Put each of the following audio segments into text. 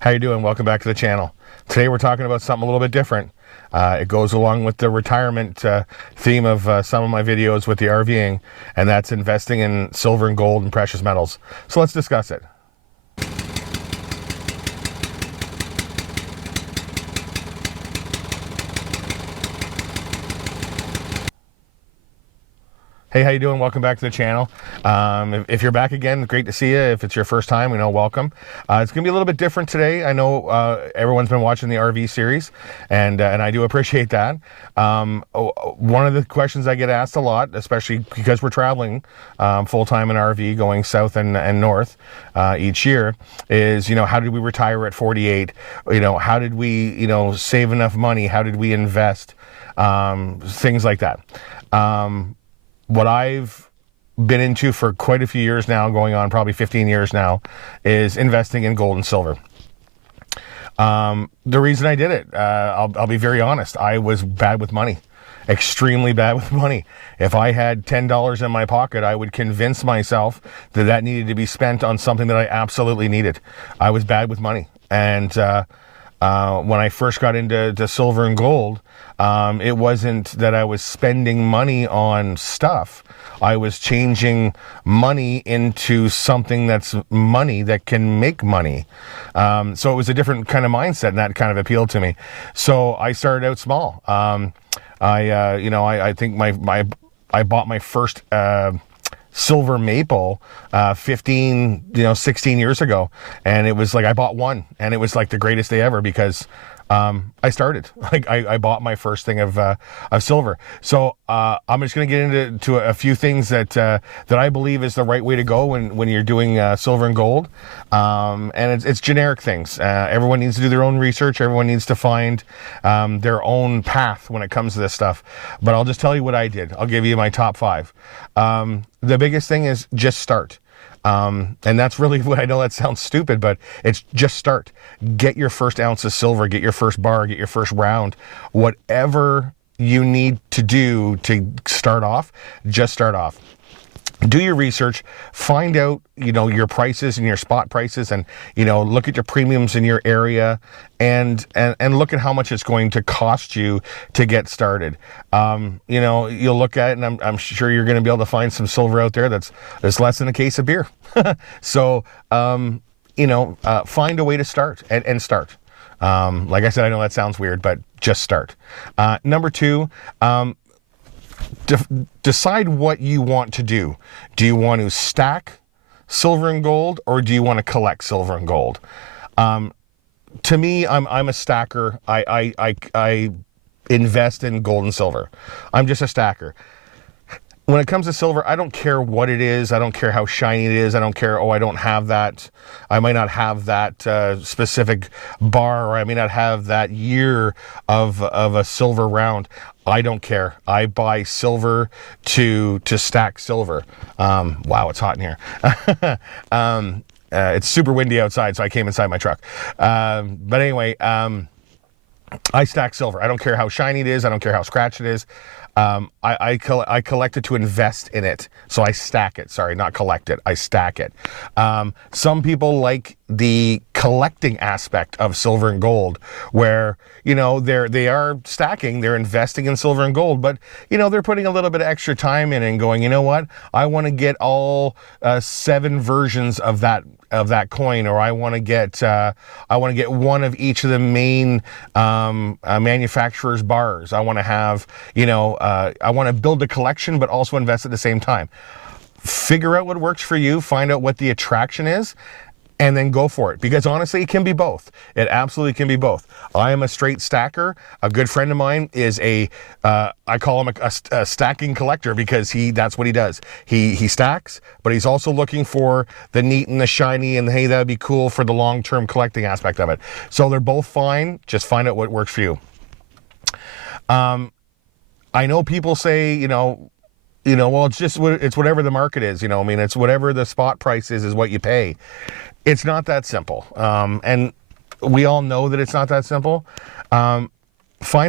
How you doing? Welcome back to the channel. Today we're talking about something a little bit different. It goes along with the retirement theme of some of my videos with the RVing, and that's investing in silver and gold and precious metals. So let's discuss it. Hey, how you doing? Welcome back to the channel. If you're back again, great to see you. If it's your first time, welcome. It's going to be a little bit different today. I know everyone's been watching the RV series, and I do appreciate that. One of the questions I get asked a lot, especially because we're traveling full-time in RV, going south and north each year, is, how did we retire at 48? How did we, save enough money? How did we invest? Things like that. What I've been into for quite a few years now, going on probably 15 years now, is investing in gold and silver. The reason I did it, I'll be very honest, I was bad with money, extremely bad with money. If I had $10 in my pocket, I would convince myself that that needed to be spent on something that I absolutely needed. I was bad with money. And when I first got into silver and gold, it wasn't that I was spending money on stuff. I was changing money into something that's money that can make money. So it was a different kind of mindset, and that kind of appealed to me. So I started out small. I think I bought my first silver maple 16 years ago, and it was like I bought one, and it was like the greatest day ever because I started, I bought my first thing of silver. So I'm just going to get into a few things that I believe is the right way to go when you're doing silver and gold. And it's generic things. Everyone needs to do their own research. Everyone needs to find their own path when it comes to this stuff. But I'll just tell you what I did. I'll give you my top 5. The biggest thing is just start. And that's really what I know that sounds stupid, but it's just start. Get your first ounce of silver, get your first bar, get your first round, whatever you need to do to start off, just start off. Do your research, find out, your prices and your spot prices, and, look at your premiums in your area, and look at how much it's going to cost you to get started. You'll look at it, and I'm sure you're going to be able to find some silver out there that's less than a case of beer. So, find a way to start and start. Like I said, I know that sounds weird, but just start. Number 2, decide what you want to do. Do you want to stack silver and gold, or do you want to collect silver and gold? To me, I'm a stacker. I invest in gold and silver. I'm just a stacker. When it comes to silver, I don't care what it is. I don't care how shiny it is. I don't care, I don't have that. I might not have that specific bar, or I may not have that year of a silver round. I don't care. I buy silver to stack silver. Wow, it's hot in here. It's super windy outside, so I came inside my truck. But anyway, I stack silver. I don't care how shiny it is. I don't care how scratched it is. I collect it to invest in it. So I stack it. Sorry, not collect it. I stack it. Some people like the collecting aspect of silver and gold, where, they are stacking, they're investing in silver and gold, but, they're putting a little bit of extra time in and going, you know what? I want to get all 7 versions of that coin, or I want to get one of each of the main manufacturers' bars. I want to have, I want to build a collection, but also invest at the same time. Figure out what works for you, find out what the attraction is, and then go for it. Because honestly, it can be both. It absolutely can be both. I am a straight stacker. A good friend of mine is I call him a stacking collector, because that's what he does. He stacks, but he's also looking for the neat and the shiny, and hey, that'd be cool for the long-term collecting aspect of it. So they're both fine. Just find out what works for you. I know people say, well, it's whatever the market is, it's whatever the spot price is what you pay. It's not that simple. And we all know that it's not that simple. Find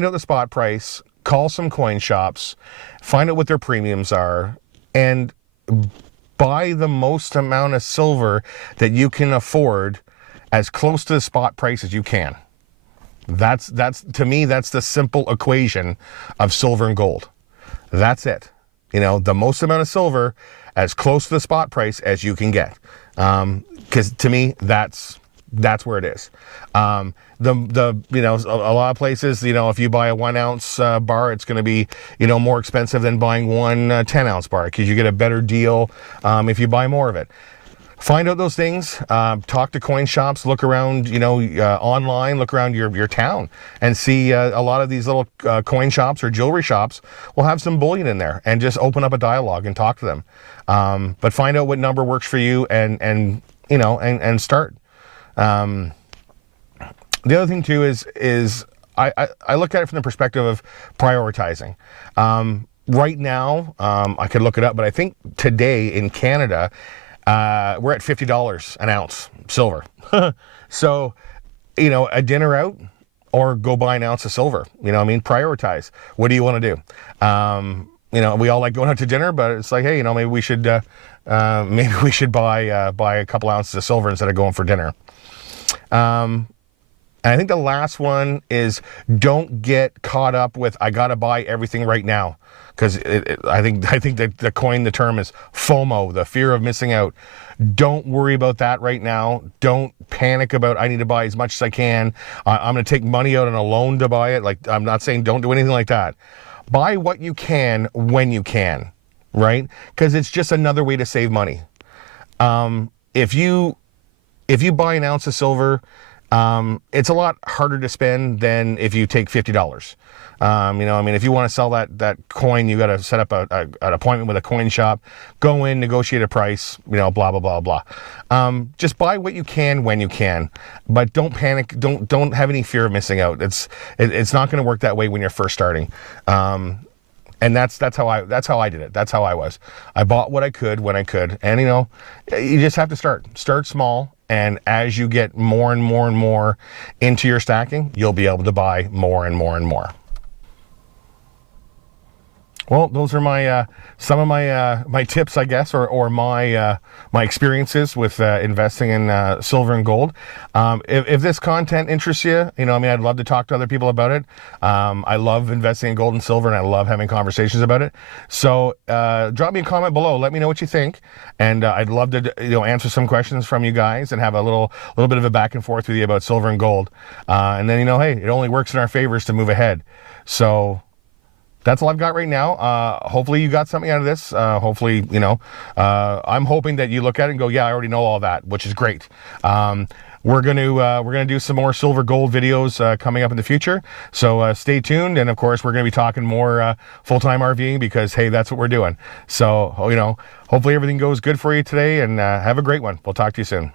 out the spot price, call some coin shops, find out what their premiums are, and buy the most amount of silver that you can afford as close to the spot price as you can. That's to me, that's the simple equation of silver and gold. That's it. You know, the most amount of silver as close to the spot price as you can get. Because to me, that's where it is. The you know, a lot of places, you know, if you buy a 1 ounce bar, it's going to be, you know, more expensive than buying one 10 ounce bar, because you get a better deal if you buy more of it. Find out those things, talk to coin shops, look around, you know, online, look around your town and see a lot of these little coin shops or jewelry shops will have some bullion in there, and just open up a dialogue and talk to them. But find out what number works for you, and you know, and start. The other thing too is I look at it from the perspective of prioritizing. Right now, I could look it up, but I think today in Canada, we're at $50 an ounce silver. So, you know, a dinner out or go buy an ounce of silver. You know what I mean? Prioritize. What do you want to do? You know, we all like going out to dinner, but it's like, hey, you know, maybe we should buy a couple ounces of silver instead of going for dinner. And I think the last one is, don't get caught up with, I got to buy everything right now. Because I think that the term is FOMO, the fear of missing out. Don't worry about that right now. Don't panic about, I need to buy as much as I can. I'm going to take money out on a loan to buy it. Like, I'm not saying don't do anything like that. Buy what you can when you can, right? Because it's just another way to save money. If you buy an ounce of silver, it's a lot harder to spend than if you take $50. You know, I mean, if you want to sell that coin, you got to set up an appointment with a coin shop, go in, negotiate a price, you know, blah, blah, blah, blah. Just buy what you can when you can, but don't panic. Don't have any fear of missing out. It's not going to work that way when you're first starting. And that's how I did it. That's how I was. I bought what I could when I could. And, you know, you just have to start small. And as you get more and more and more into your stacking, you'll be able to buy more and more and more. Well, those are my some of my tips, I guess, or my experiences with investing in silver and gold. If this content interests you, you know, I mean, I'd love to talk to other people about it. I love investing in gold and silver, and I love having conversations about it. So drop me a comment below. Let me know what you think, and I'd love to, you know, answer some questions from you guys and have a little bit of a back and forth with you about silver and gold. And then, you know, hey, it only works in our favors to move ahead. So that's all I've got right now. Hopefully you got something out of this. Hopefully, you know, I'm hoping that you look at it and go, yeah, I already know all that, which is great. We're gonna do some more silver gold videos coming up in the future. So stay tuned, and of course we're gonna be talking more full-time RVing, because hey, that's what we're doing. So, you know, hopefully everything goes good for you today, and have a great one. We'll talk to you soon.